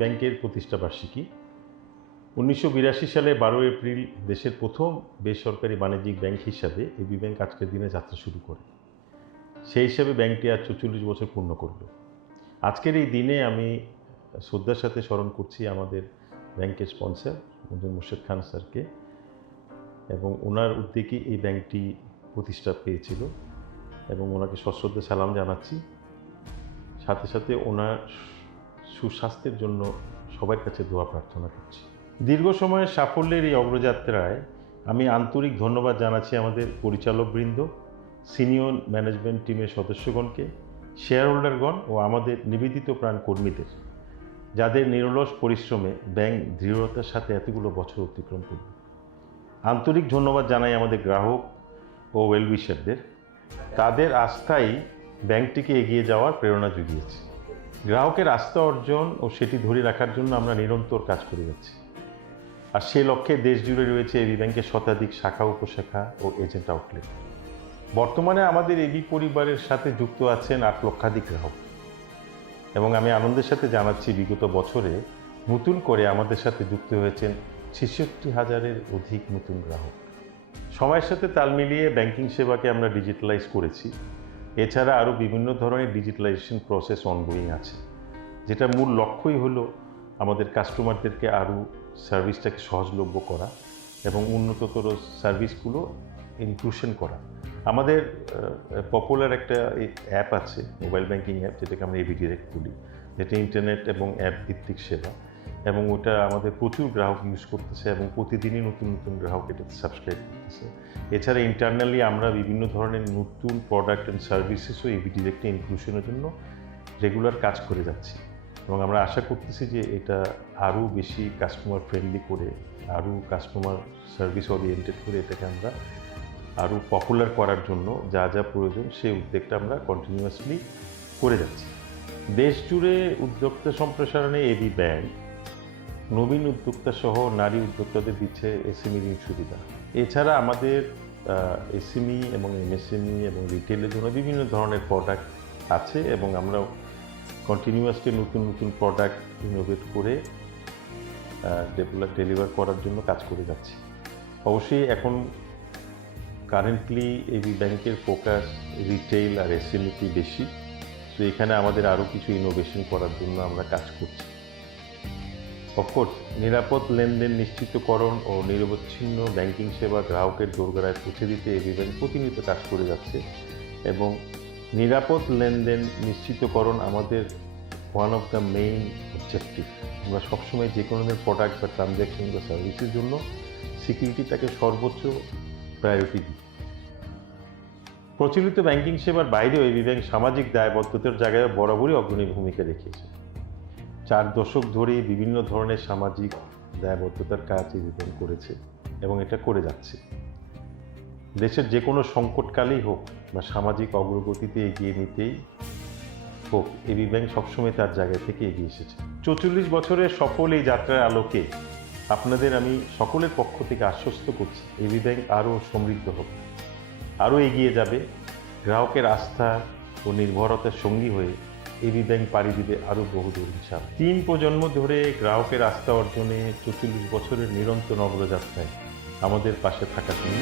ব্যাংকের প্রতিষ্ঠাবার্ষিকী। 1982 সালে 12 এপ্রিল দেশের প্রথম বেসরকারি বাণিজ্যিক ব্যাংক হিসাবে এবি ব্যাংক আজকের দিনে যাত্রা শুরু করে। সেই হিসাবে ব্যাংকটি আজ 44 বছর পূর্ণ করল। আজকের এই দিনে আমি শ্রদ্ধার সাথে স্মরণ করছি আমাদের ব্যাংকের স্পন্সর মোর্শেদ খান স্যারকে, এবং ওনার উদ্যোগে এই ব্যাংকটি প্রতিষ্ঠা পেয়েছিল এবং ওনাকে সশ্রদ্ধ সালাম জানাচ্ছি। সাথে সাথে ওনার সুস্বাস্থ্যের জন্য সবার কাছে দোয়া প্রার্থনা করছি। দীর্ঘ সময়ের সাফল্যের এই অগ্রযাত্রায় আমি আন্তরিক ধন্যবাদ জানাচ্ছি আমাদের পরিচালকবৃন্দ, সিনিয়র ম্যানেজমেন্ট টিমের সদস্যগণকে, শেয়ার হোল্ডারগণ ও আমাদের নিবেদিত প্রাণ কর্মীদের, যাদের নিরলস পরিশ্রমে ব্যাংক দৃঢ়তার সাথে এতগুলো বছর অতিক্রম করল। আন্তরিক ধন্যবাদ জানাই আমাদের গ্রাহক ও ওয়েলউইশারদের। তাদের আস্থাই ব্যাংকটিকে এগিয়ে যাওয়ার প্রেরণা জুগিয়েছে। গ্রাহকের আস্থা অর্জন ও সেটি ধরে রাখার জন্য আমরা নিরন্তর কাজ করে যাচ্ছি। আর সে লক্ষ্যে দেশ জুড়ে রয়েছে এবি ব্যাংকের শতাধিক শাখা, উপশাখা ও এজেন্ট আউটলেট। বর্তমানে আমাদের এবি পরিবারের সাথে যুক্ত আছেন 8 লক্ষাধিক গ্রাহক, এবং আমি আনন্দের সাথে জানাচ্ছি বিগত বছরে নতুন করে আমাদের সাথে যুক্ত হয়েছেন 66,000-এর অধিক নতুন গ্রাহক। সময়ের সাথে তাল মিলিয়ে ব্যাংকিং সেবাকে আমরা ডিজিটালাইজ করেছি। এছাড়া আরও বিভিন্ন ধরনের ডিজিটালাইজেশন প্রসেস অনগোয়িং আছে, যেটা মূল লক্ষ্যই হলো আমাদের কাস্টমারদেরকে আরও সার্ভিসটাকে সহজলভ্য করা এবং উন্নততর সার্ভিসগুলো ইনক্লুশন করা। আমাদের পপুলার একটা অ্যাপ আছে, মোবাইল ব্যাংকিং অ্যাপ, যেটাকে আমরা এবি ডিরেক্ট বলি, যেটা ইন্টারনেট এবং অ্যাপ ভিত্তিক সেবা, এবং ওটা আমাদের প্রচুর গ্রাহক ইউজ করতেছে এবং প্রতিদিনই নতুন নতুন গ্রাহক এটাতে সাবস্ক্রাইব করতেছে। এছাড়া ইন্টারনালি আমরা বিভিন্ন ধরনের নতুন প্রোডাক্ট অ্যান্ড সার্ভিসেসও এবি ডিরেক্টে ইনক্লুশনের জন্য রেগুলার কাজ করে যাচ্ছি, এবং আমরা আশা করতেছি যে এটা আরও বেশি কাস্টমার ফ্রেন্ডলি করে, আরও কাস্টমার সার্ভিস ওরিয়েন্টেড করে এটাকে আমরা আরও পপুলার করার জন্য যা যা প্রয়োজন সেই উদ্যোগটা আমরা কন্টিনিউয়াসলি করে যাচ্ছি। দেশ জুড়ে উদ্যোক্তা সম্প্রসারণে এবি ব্যাংক নবীন উদ্যোক্তা সহ নারী উদ্যোক্তাদের দিচ্ছে এসএমই ঋণ সুবিধা। এছাড়া আমাদের এসএমই এবং এমএসএমই এবং রিটেলের জন্য বিভিন্ন ধরনের প্রোডাক্ট আছে, এবং আমরা কন্টিনিউয়াসলি নতুন নতুন প্রোডাক্ট ইনোভেট করে ডেলিভার করার জন্য কাজ করে যাচ্ছি। অবশ্যই এখন কারেন্টলি এবি ব্যাংকের ফোকাস রিটেল আর এসএমইতে বেশি, তো এখানে আমাদের আরও কিছু ইনোভেশন করার জন্য আমরা কাজ করছি। অফকোর্স নিরাপদ লেনদেন নিশ্চিতকরণ ও নিরবচ্ছিন্ন ব্যাংকিং সেবা গ্রাহকের দোরগোড়ায় পৌঁছে দিতে এবি ব্যাংক প্রতিনিয়ত কাজ করে যাচ্ছে, এবং নিরাপদ লেনদেন নিশ্চিতকরণ আমাদের one of the main objective. আমরা সবসময় যে কোনো ধরনের প্রোডাক্ট বা ট্রানজ্যাকশন বা সার্ভিসের জন্য সিকিউরিটিটাকে সর্বোচ্চ প্রায়োরিটি দিই। প্রচলিত ব্যাংকিং সেবার বাইরেও এবি ব্যাংক সামাজিক দায়বদ্ধতার জায়গায় বরাবরই অগ্রণী ভূমিকা রেখেছে। 4 দশক ধরে বিভিন্ন ধরনের সামাজিক দায়বদ্ধতার কাজ এবি ব্যাংক করেছে এবং এটা করে যাচ্ছে। দেশের যে কোনো সংকটকালেই হোক বা সামাজিক অগ্রগতিতে এগিয়ে নিতেই হোক, এবি ব্যাংক সবসময় তার জায়গা থেকে এগিয়ে এসেছে। 44 বছরের সফল এই যাত্রার আলোকে আপনাদের আমি সকলের পক্ষ থেকে আশ্বস্ত করছি, এবি ব্যাংক আরও সমৃদ্ধ হবে, আরও এগিয়ে যাবে। গ্রাহকের আস্থা ও নির্ভরতার সঙ্গী হয়ে এবি ব্যাংক পাড়ি দিবে আরও বহুদূর ইনশাআল্লাহ। 3 প্রজন্ম ধরে গ্রাহকের আস্থা অর্জনে 44 বছরের নিরন্তর অগ্রযাত্রায় আমাদের পাশে থাকার জন্য